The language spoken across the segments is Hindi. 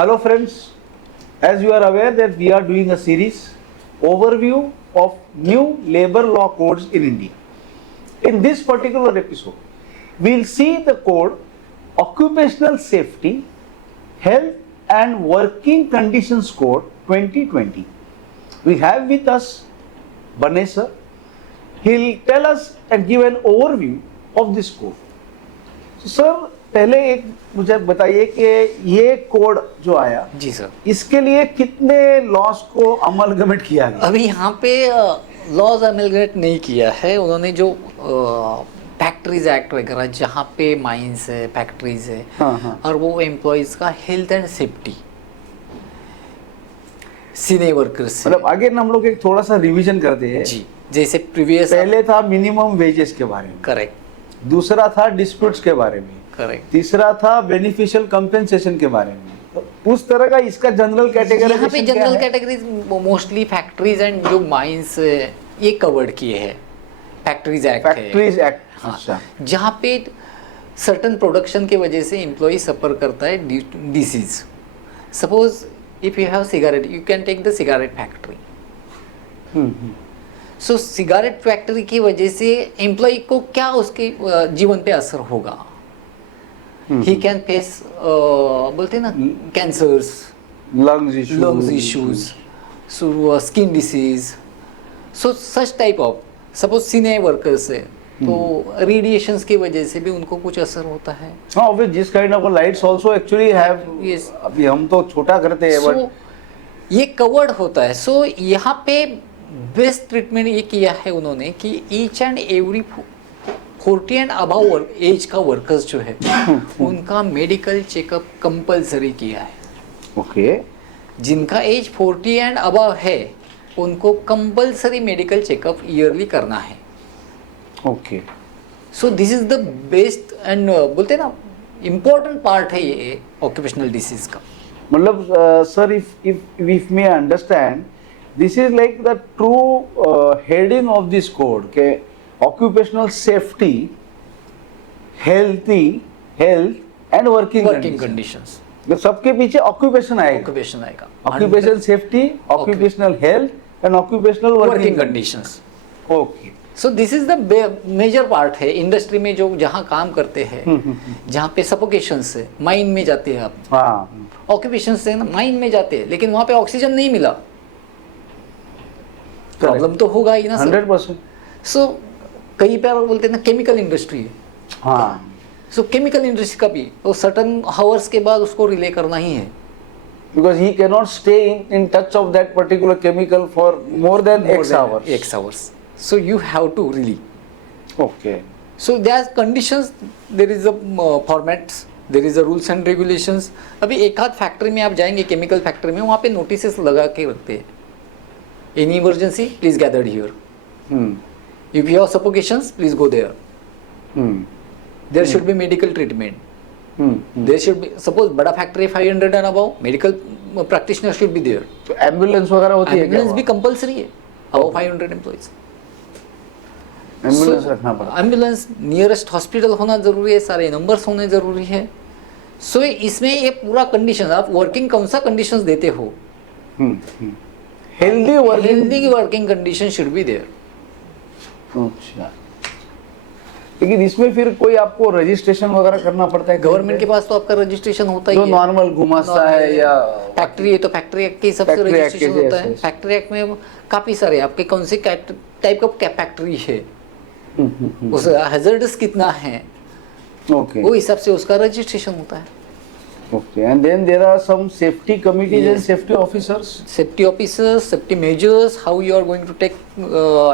Hello friends, as you are aware that we are doing a series overview of new labor law codes in India. In this particular episode, we will see the code Occupational Safety, Health and Working Conditions Code 2020. We have with us Banesh sir. He'll tell us and give an overview of this code. So sir, पहले एक मुझे बताइए कि ये कोड जो आया जी सर, इसके लिए कितने लॉज को अमलगमेट किया गया? अभी यहाँ पे लॉज अमेलगमेट नहीं किया है उन्होंने। जो फैक्ट्रीज एक्ट वगैरह जहाँ पे माइंस है, फैक्ट्रीज है, हाँ. और वो एम्प्लॉयज का health and safety, senior workers मतलब आगे हम लोग एक थोड़ा सा रिवीजन करते हैं जी। जैसे प्रीवियस पहले था मिनिमम वेजेस के बारे में, करेक्ट, दूसरा था डिस्प्यूट्स के बारे में, करेक्ट, तीसरा था बेनिफिशियल कंपेंसेशन के बारे में। तो उस तरह का इसका जनरल कैटेगरी यहाँ पे general categories mostly factories and जो माइंस ये कवर्ड किए हैं। फैक्ट्रीज एक्ट है, फैक्ट्रीज एक्ट, हाँ, अच्छा, जहाँ पे सर्टन प्रोडक्शन की वजह से एम्प्लॉय सफर करता है disease. Suppose if you have cigarette, you can take the cigarette factory. So cigarette factory की वजह से एम्प्लॉय को क्या उसके जीवन पे असर होगा? ही कैन फेस बोलते हैं ना cancers, lungs issues, so skin disease, so such type of. Suppose senior workers है तो रेडिएशंस की वजह से भी उनको कुछ असर होता है। हाँ, obvious this kind of lights also actually have, yes, अभी हम तो छोटा करते हैं बट ये कवर्ड होता है। सो यहाँ पे बेस्ट ट्रीटमेंट ये किया है उन्होंने कि each and every 40 and above age का वर्कर्स जो है उनका मेडिकल चेकअप कंपलसरी किया है। ओके, जिनका एज 40 एंड अबव है उनको कंपलसरी मेडिकल चेकअप ईयरली करना है। Okay, so this is the best and बोलते हैं ना इम्पोर्टेंट पार्ट है ये ऑक्यूपेशनल डिसीज का। मतलब sir, if me understand, this is like the true heading of this code के occupational safety, health and working conditions। तो सबके पीछे ऑक्यूपेशन आएगा, ऑक्यूपेशन आएगा, occupation safety, occupational health and occupational working conditions. Okay, so this is the major part है इंडस्ट्री में जो जहाँ काम करते हैं, जहाँ पे सफोकेशन से माइन में जाते हैं आप, हाँ, ऑक्यूपेशन से माइन में जाते हैं, लेकिन वहाँ पे ऑक्सीजन नहीं मिला, प्रॉब्लम तो होगा ही ना सर। 100%। सो कई बार बोलते हैं ना केमिकल इंडस्ट्री है, हाँ, सो केमिकल इंडस्ट्री का भी वो सर्टन हावर्स के बाद उसको रिले करना ही है, because he cannot stay in touch of that particular chemical for more than X hours. So you have to really. Okay. So there are conditions, there is a formats, there is a rules and regulations. अभी एक आध फैक्ट्री में आप जाएंगे, केमिकल फैक्ट्री में, वहाँ पे नोटिसेस लगा के रखते हैं, any emergency please gather here, if you have suffocations please go there, there should be medical treatment, there should be, suppose बड़ा factory 500 and above, medical practitioner should be there. तो एम्बुलेंस वगैरह होती है, एम्बुलेंस भी कंपलसरी है अबव 500 एम्प्लॉइज। एम्बुलेंस रखना पड़ता है, एम्बुलेंस नियरेस्ट हॉस्पिटल होना जरूरी है, सारे नंबर्स होने जरूरी है। सो इसमें ये पूरा कंडीशन, आप वर्किंग कौन सा कंडीशंस देते हो, healthy working condition should be there. अच्छा, लेकिन इसमें फिर कोई आपको रजिस्ट्रेशन वगैरह करना पड़ता है? गवर्नमेंट के पास तो आपका रजिस्ट्रेशन होता ही जो है, नॉर्मल घुमाता है, या फैक्ट्री है तो फैक्ट्री एक्ट के हिसाब से फैक्ट्री एक्ट रजिस्ट्रेशन के होता है। जैसे। फैक्ट्री एक्ट में काफी सारे आपके कौन से टाइप का फैक्ट्री है, उस हैजर्डस कितना है, ओके, वो हिसाब से उसका रजिस्ट्रेशन होता है। Okay, and then there are some safety committees and safety officers, safety officers, safety measures, how you are going to take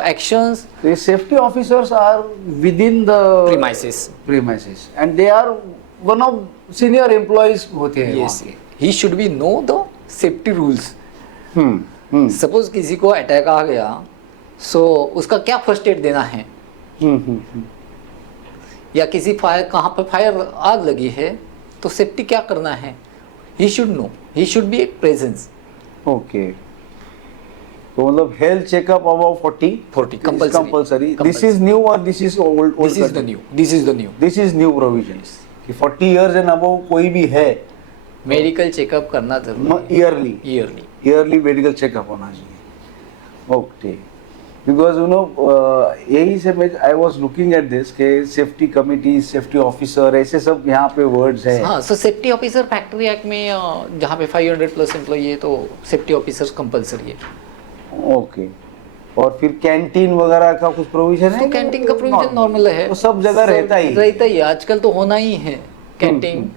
actions. the safety officers are within the premises and they are one of senior employees होते हैं। Yes, he should be know the safety rules. Suppose किसी को अटैक आ गया, सो उसका क्या फर्स्ट एड देना है, या किसी फायर, कहाँ पर फायर आग लगी है तो सेफ्टी क्या करना है, he should know, he should be presence. Okay, तो मतलब health checkup about 40 compulsory. This is new और this is old? This is the new this is new provision कि 40 इयर्स एंड अबव कोई भी है मेडिकल चेकअप करना जरूरी ईयरली ईयरली मेडिकल चेकअप होना चाहिए. ओके, बिकॉज यू नो यही से मैं I was looking at this के सेफ्टी कमिटी, सेफ्टी ऑफिसर, ऐसे सब यहाँ पे वर्ड्स है. हाँ. सो सेफ्टी ऑफिसर फैक्ट्री एक्ट में जहाँ पे 500 प्लस एम्प्लॉई है तो सेफ्टी ऑफिसर्स कंपलसरी है. ओके. और फिर कैंटीन वगैरह का कुछ प्रोविजन है? तो कैंटीन का प्रोविजन नॉर्मल है, वो सब जगह रहता ही है. आजकल तो होना ही है कैंटीन.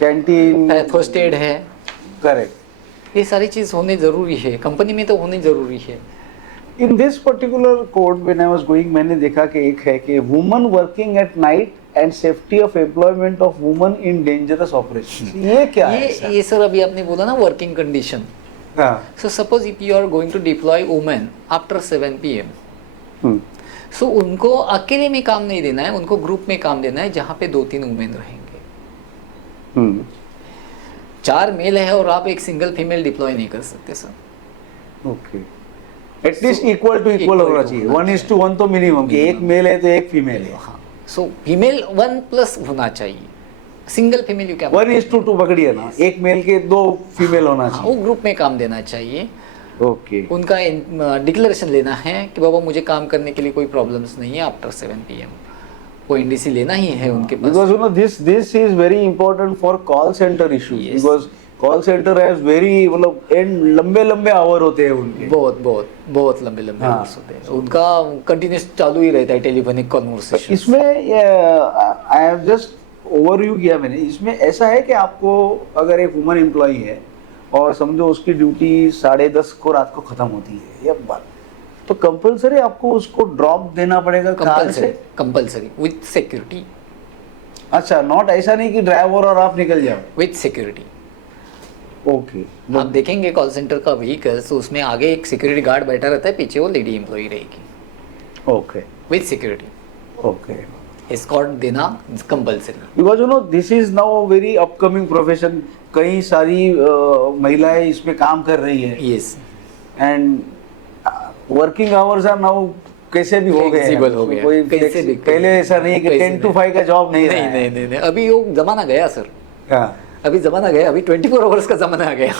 कैंटीन, फर्स्ट एड है, करेक्ट. ये सारी चीज होनी जरूरी है, कंपनी में तो होनी जरूरी है. In this particular code when I was going, मैंने देखा कि एक है कि woman working at night and safety of employment of woman in dangerous operation. ये क्या है? ये सर अभी आपने बोला ना working condition. So suppose if you are going to deploy women after 7 PM, so उनको अकेले में काम नहीं देना है, उनको ग्रुप में काम देना है जहाँ पे 2-3 वुमेन रहेंगे. 4 मेल है और आप एक सिंगल फीमेल डिप्लॉय नहीं कर सकते sir. Okay. At least equal to equal होना चाहिए. 1:1 तो मिनिमम कि एक मेल है तो एक फीमेल है. हाँ. सो फीमेल 1+ होना चाहिए. सिंगल फीमेल यू क्या 1:2 पकड़िए ना, एक मेल के 2 फीमेल होना वो चाहिए. ग्रुप में काम देना चाहिए. ओके. उनका डिक्लेरेशन लेना है कि बाबा मुझे काम करने के लिए कोई प्रॉब्लम्स नहीं है आफ्टर 7 PM. वो इंडीसी लेना ही है उनके पास. Because you know this is very important for call center issues. Yes. Because call center has very मतलब लंबे आवर होते हैं उनके. बहुत लंबे हाँ. आवर्स होते हैं उनका. कंटिन्यूस चालू ही रहता है टेलीफोनिक कॉन्वर्सेशन. इसमें आई हैव जस्ट ओवरव्यू किया मैंने. इसमें ऐसा है कि आपको अगर एक वुमन एम्प्लॉई है और समझो उसकी ड्यूटी 10:30 को रात को खत्म होती है या बात, तो कंपलसरी आपको उसको ड्रॉप देना पड़ेगा कार से. Compulsory with security. अच्छा, नॉट ऐसा नहीं कि ड्राइवर और आप निकल जाओ. With security. ओके. आप देखेंगे कॉल सेंटर का व्हीकल, तो उसमें आगे एक सिक्योरिटी गार्ड बैठा रहता है, पीछे वो लेडी एम्प्लॉई रहेगी. Okay. With security. Okay. Escort देना compulsory. Because you know this is now very upcoming profession. कई सारी महिलाएं इसमें काम कर रही है. Yes. And working hours are now कैसे भी हो गए हैं. Flexible हो गया. कोई कैसे भी. पहले ऐसा नहीं कि 10 to 5 का जॉब नहीं रहा है. नहीं. अभी वो जमाना गया सर. हाँ. अभी जमाना गया. अभी 24 आवर्स का जमाना आ गया.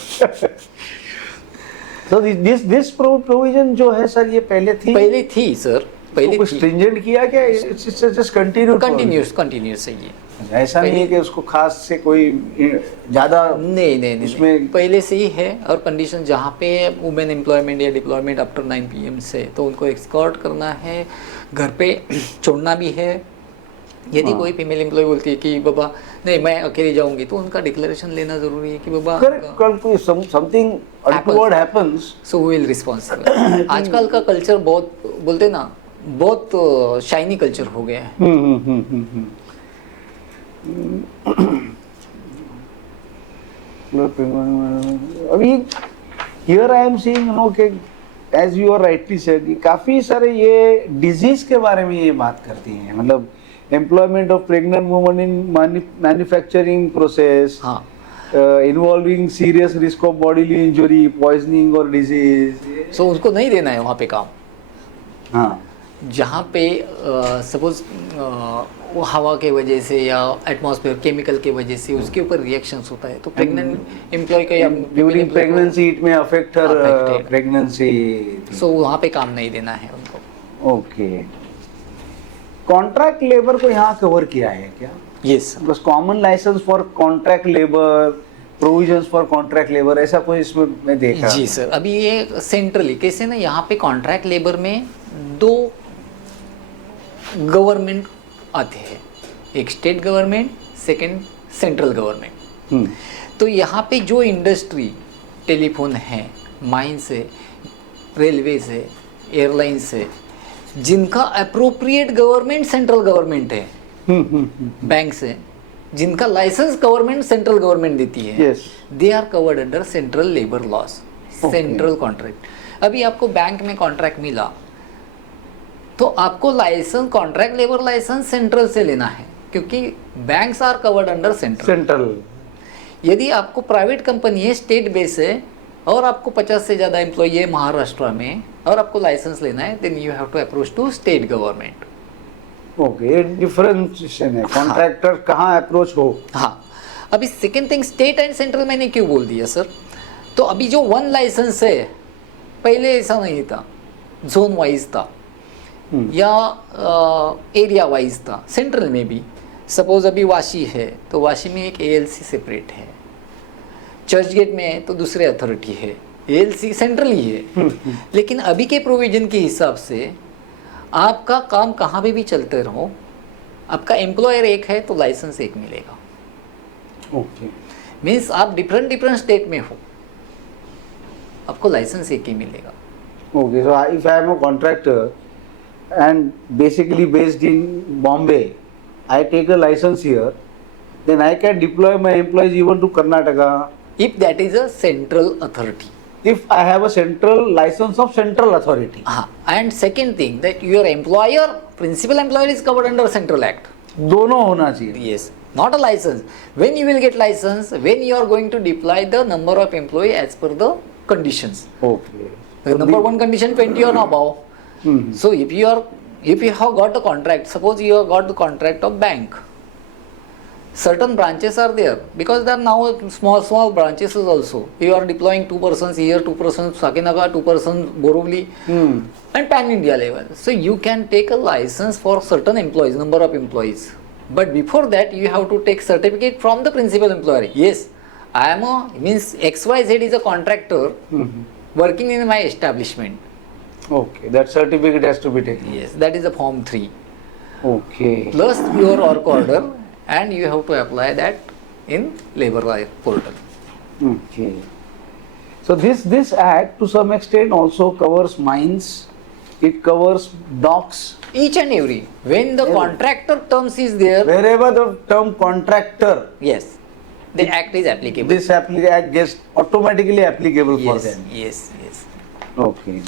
So this provision जो है सर, ये पहले थी सर. तो स्ट्रिंजेंट किया क्या? इट्स जस्ट कंटिन्यूस है ये. ऐसा नहीं है कि उसको खास से कोई ज्यादा. नहीं. उसमें पहले से ही है. और कंडीशन जहाँ पे वुमेन एम्प्लॉयमेंट या डिप्लॉयमेंट आफ्टर 9 PM से, तो उनको एस्कॉर्ट करना है, घर पे छोड़ना भी है. यदि कोई फीमेल एम्प्लॉय बोलती है कि बाबा नहीं मैं अकेले जाऊंगी, तो उनका डिक्लेरेशन लेना जरूरी है कि बाबा कल कोई something untoward happens, so will responsible. आजकल का कल्चर बहुत बोलते ना, बहुत शाइनी कल्चर हो गया है. अभी here I am seeing you know कि as you are rightly said, काफी सारे ये डिजीज के बारे में ये बात करती हैं. मतलब employment of pregnant woman in manufacturing process, हाँ. Involving serious risk of bodily injury, poisoning और डिजीज. सो उसको नहीं देना है वहाँ पे काम. हाँ. जहाँ पे सपोज वो हवा के वजह से या एटमॉस्फेयर केमिकल के वजह से उसके ऊपर रिएक्शंस होता है, तो प्रेग्नेंट एम्प्लॉय का या ड्यूरिंग प्रेगनेंसी इट में अफेक्ट हर प्रेगनेंसी. सो वहाँ पे काम नहीं देना है उनको. ओके. कॉन्ट्रैक्ट लेबर को यहाँ कवर किया है क्या? यस. बस common licence for contract labour, provisions for contract labour, ऐसा कोई इसमें मैं देखा. जी सर. अभी ये सेंट्रली कैसे ना, यहाँ पे कॉन्ट्रैक्ट लेबर में 2 गवर्नमेंट आते हैं. एक state government, second central government. तो यहाँ पे जो इंडस्ट्री, टेलीफोन है, माइंस है, रेलवे है, एयरलाइंस है, जिनका अप्रोप्रिएट गवर्नमेंट सेंट्रल गवर्नमेंट है, बैंक से जिनका लाइसेंस गवर्नमेंट सेंट्रल गवर्नमेंट देती है, they are covered under central labour laws, central contract. अभी आपको बैंक में कॉन्ट्रैक्ट मिला तो आपको licence, contract labour licence central से लेना है, क्योंकि banks are covered under central. यदि आपको प्राइवेट कंपनी है, स्टेट बेस है, और आपको 50 से ज़्यादा एम्प्लॉई है महाराष्ट्र में, और आपको लाइसेंस लेना है, then you have to approach to state government. Okay. Differentiation है कॉन्ट्रैक्टर कहाँ अप्रोच हो. हाँ. अभी second thing, state and central मैंने क्यों बोल दिया सर? तो अभी जो वन लाइसेंस है, पहले ऐसा नहीं था, जोन वाइज था या एरिया वाइज था, सेंट्रल में भी। सपोज अभी वाशी है तो वाशी में एक एएलसी सेपरेट है, चर्च गेट में है तो दूसरे अथॉरिटी है, एएलसी सेंट्रल ही है। लेकिन अभी के प्रोविजन के हिसाब से आपका काम कहाँ पे भी चलते रहो, आपका एम्प्लॉयर एक है तो लाइसेंस एक मिलेगा। ओके, मीन्स आप डिफरेंट डिफरेंट स्टेट में हो, आपको लाइसेंस एक ही मिलेगा। okay. So if I am a contractor and basically based in Bombay, I take a license here, then I can deploy my employees even to Karnataka. If that is a central authority. If I have a central license of central authority. And second thing, that your employer, principal employer is covered under Central Act. दोनों होना चाहिए. Yes, not a license. When you will get license, when you are going to deploy the number of employee as per the conditions. Okay. The number one condition 20 or above. Mhm. So if you have got the contract, suppose you have got the contract of bank, certain branches are there, because there are now small branches also. You are deploying 2 persons here, 2 persons Sakinaga, 2 persons Borivali, and pan India level. So you can take a license for certain employees, number of employees. But before that, you have to take certificate from the principal employer. Yes, I am means XYZ is a contractor working in my establishment. Okay, that certificate has to be taken. Yes, that is a form 3. Okay. Plus your work order, and you have to apply that in labor law portal. Okay. So this act to some extent also covers mines. It covers docks. Each and every. When the contractor terms is there, Wherever the term contractor, yes, the act is applicable. this act gets automatically applicable for Yes, them. yes. Okay.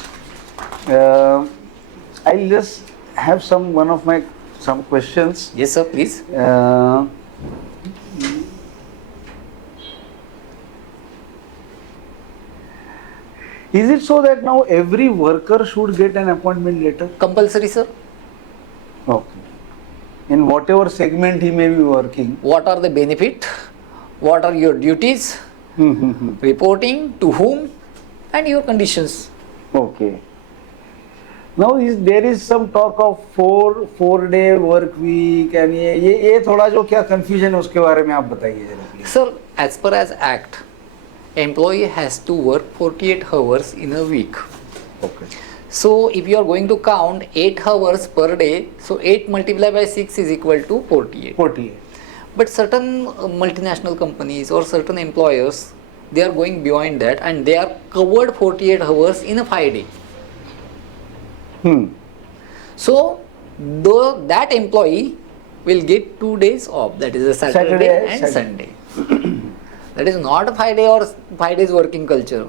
I'll just have some questions. Yes, sir, please. Is it so that now every worker should get an appointment letter? Compulsory, sir. Okay. In whatever segment he may be working. What are the benefit? What are your duties? Reporting to whom? And your conditions. Okay. Now there is some talk of 4-day work week and ये थोड़ा जो क्या confusion है उसके बारे में आप बताइए जरा please. Sir, as per as act, employee has to work 48 hours in a week. Okay. So if you are going to count 8 hours per day, so 8 multiplied by 6 is equal to 48. 48. But certain multinational companies or certain employers, they are going beyond that and they are covered 48 hours in a 5 day. So that employee will get 2 days off, that is a Saturday and Sunday. That is not a 5 day or 5 days working culture.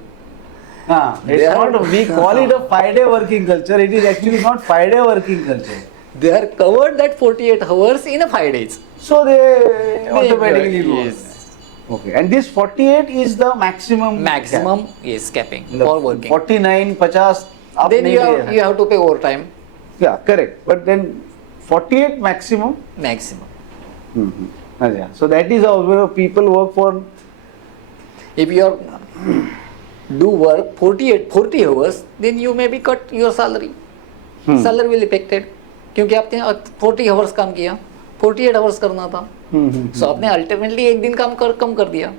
We call it a 5-day working culture. It is actually not 5-day working culture. They are covered that 48 hours in a 5 days. So they automatically go. Yes. Okay. And this 48 is the maximum. Maximum is capping for working. 49, 50. Then you have to pay overtime. Yeah, correct. But then 48 maximum. Maximum. So that is how people work for. If you do work 40 hours, then you may be cut your salary. Salary will be affected. क्योंकि आपने 40 hours काम किया, 48 hours करना था. So आपने अल्टरनेटली एक दिन काम कम कर दिया.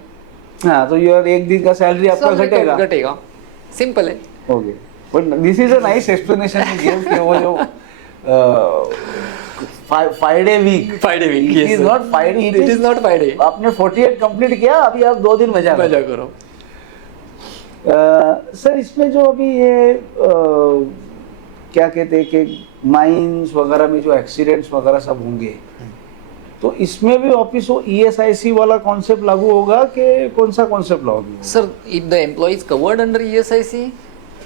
हाँ, तो यार एक दिन का सैलरी आपका घटेगा. सिंपल है. Okay. But this is a nice explanation you gave कि वो जो 5-day week. 5-day week. It is not 5 day. It is not 5 day. आपने 48 कंप्लीट किया, अभी आप 2 दिन मजा करो. सर इसमें जो अभी ये क्या कहते हैं कि माइंस वगैरह में जो एक्सीडेंट्स वगैरह सब होंगे, तो इसमें भी वापिस वो ESIC वाला कॉन्सेप्ट लागू होगा कि कौन सा कॉन्सेप्ट लागू होगा? Sir, if the employee is covered under ESIC,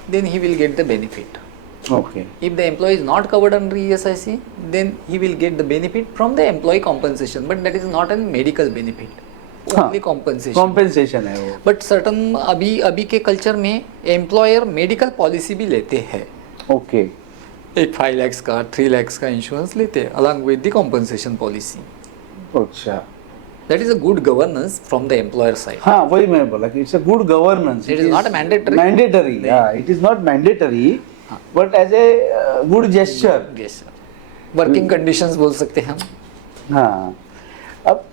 then he will get the benefit. Okay. If the employee is not covered under ESIC, then he will get the benefit from the employee compensation, but that is not a medical benefit. Only compensation. Compensation है वो. But certain अभी के कल्चर में एम्प्लॉयर मेडिकल पॉलिसी भी लेते हैं. Okay. एक 5 lakhs का 3 lakhs का इंश्योरेंस लेते हैं along with the compensation policy. अच्छा. That is a good governance from the employer side. हाँ वही मैं बोला कि it's a good governance. It is not mandatory. Mandatory. It is not mandatory but as a good gesture. Yes sir. Working conditions बोल सकते हैं हम. हाँ. अब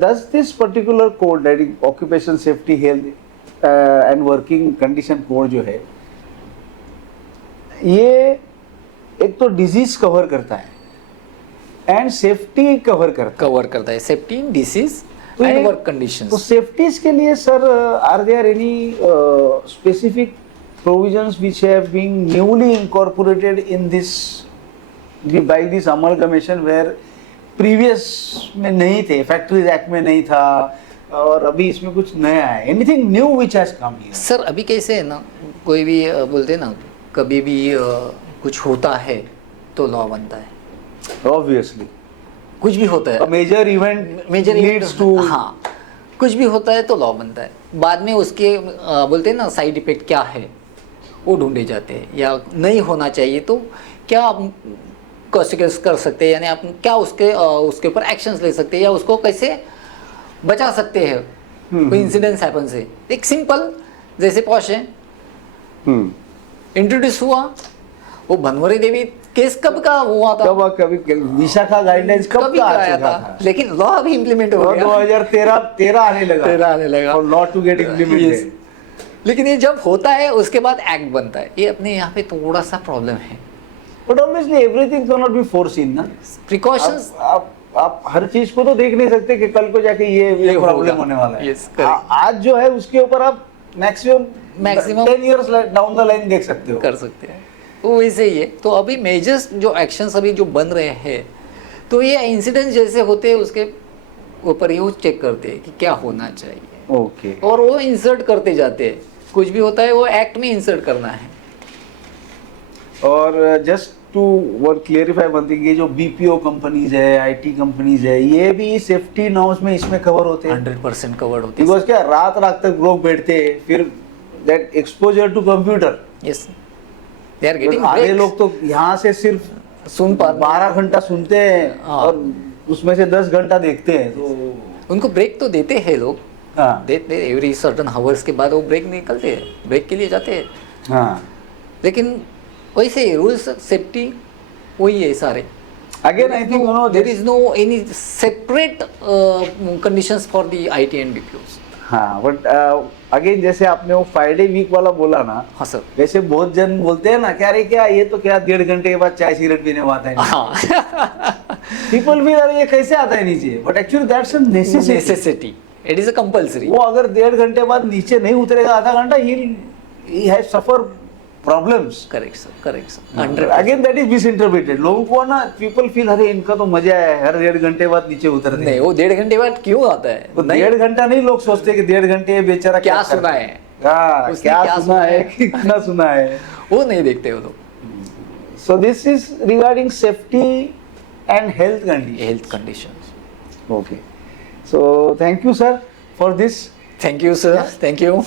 does this particular code that is occupational safety health and working condition code जो है ये एक तो डिजीज कवर करता है एंड सेफ्टी कवर करता कवर करता है सेफ्टी, डिसीज तो एंड ये- वर्क है. तो कंडीशंस. सेफ्टीज के लिए sir are there any specific provisions which have been newly incorporated in this by this amalgamation where previous में नहीं थे, फैक्ट्रीज एक्ट में नहीं था और अभी इसमें कुछ नया है. Anything new which has come here? Sir अभी कैसे है ना, कोई भी बोलते हैं ना, कभी भी कुछ होता है तो लॉ बनता है. ऑब्वियसली कुछ भी होता है, major event major leads to. हाँ, कुछ भी होता है तो लॉ बनता है. बाद में उसके बोलते हैं ना साइड इफेक्ट क्या है वो ढूंढे जाते हैं, या नहीं होना चाहिए तो क्या आप कॉन्सिक्वेंस कर सकते हैं, यानी आप क्या उसके ऊपर एक्शंस ले सकते हैं या उसको कैसे बचा सकते हैं कोई इंसिडेंस हैपन से. एक सिंपल जैसे पॉश है इंट्रोड्यूस हुआ, वो भनवरी देवी केस कब का हुआ था, कभी विशाखा गाइडलाइंस कब कभी का आ आया चुका था, था? लेकिन लॉ अभी इम्प्लीमेंट हो और गया. 2013 आने लगा. 13 आने लगा. और law to get Yes. Implemented. लेकिन ये जब होता है उसके बाद एक्ट बनता है, ये अपने यहाँ पे थोड़ा सा प्रॉब्लम है. But obviously everything can not be foreseen ना. प्रिकॉशंस आप हर चीज को तो देख नहीं सकते कि कल को जाके ये प्रॉब्लम होगा. होने वाला है. Yes, correct. आज जो है उसके ऊपर आप maximum 10 years down the line देख सकते हो. कर सकते हैं. वो वैसे ही है. तो अभी मेजर्स जो एक्शंस अभी जो बन रहे हैं, तो ये इंसिडेंट जैसे होते हैं उसके ऊपर ये चेक करते हैं कि क्या होना चाहिए ओके. और वो इंसर्ट करते जाते हैं. कुछ भी होता है वो एक्ट में इंसर्ट करना है. और just to one clarify one thing, ये जो बीपीओ कंपनीज है, आईटी कंपनीज है, ये भी सेफ्टी नॉर्म्स में इसमें कवर होते हैं. 100% कवर्ड होती है. बिकॉज क्या रात रात तक लोग बैठते हैं, फिर that exposure to computer. Yes, they are getting आधे लोग तो यहाँ से सिर्फ सुन पा 12 घंटा सुनते हैं हाँ. और उसमें से 10 घंटा देखते हैं. तो उनको ब्रेक तो देते हैं लोग, हाँ देते एवरी सर्टन हावर्स के बाद वो ब्रेक निकलते हैं, ब्रेक के लिए जाते हैं. हाँ. लेकिन वैसे रूल्स सेफ्टी वही है सारे. Again I think there is no any separate conditions for the IT and BPOs. हाँ बट अगेन जैसे आपने वो फ्राइडे वीक वाला बोला ना, हाँ सर. वैसे बहुत जन बोलते हैं ना क्या रे क्या ये तो क्या 1.5 घंटे के बाद चाय सिगरेट पीने में आता है. हाँ. पीपल भी अरे ये कैसे आता है नीचे, but actually that's a necessity. Necessity, it is a compulsory. वो अगर 1.5 घंटे बाद नीचे नहीं उतरेगा आधा घंटा, he has suffer problems. Correct sir, correct sir. 100. Again that is misinterpreted. लोगों को ना पीपल फील अरे इनका तो मजा है हर 1.5 घंटे बाद नीचे उतरते नहीं, हैं. वो 1.5 घंटे बाद क्यों आता है? वो नहीं, 1.5 घंटा नहीं लोग सोचते कि 1.5 घंटे बेचारा क्या सुना है, हाँ, उसने क्या क्या सुना सुना है, है? कितना सुना है. वो नहीं देखते वो लोग. So this is regarding safety and health condition. Health conditions. Okay. So thank you sir for this. Thank you sir, thank you.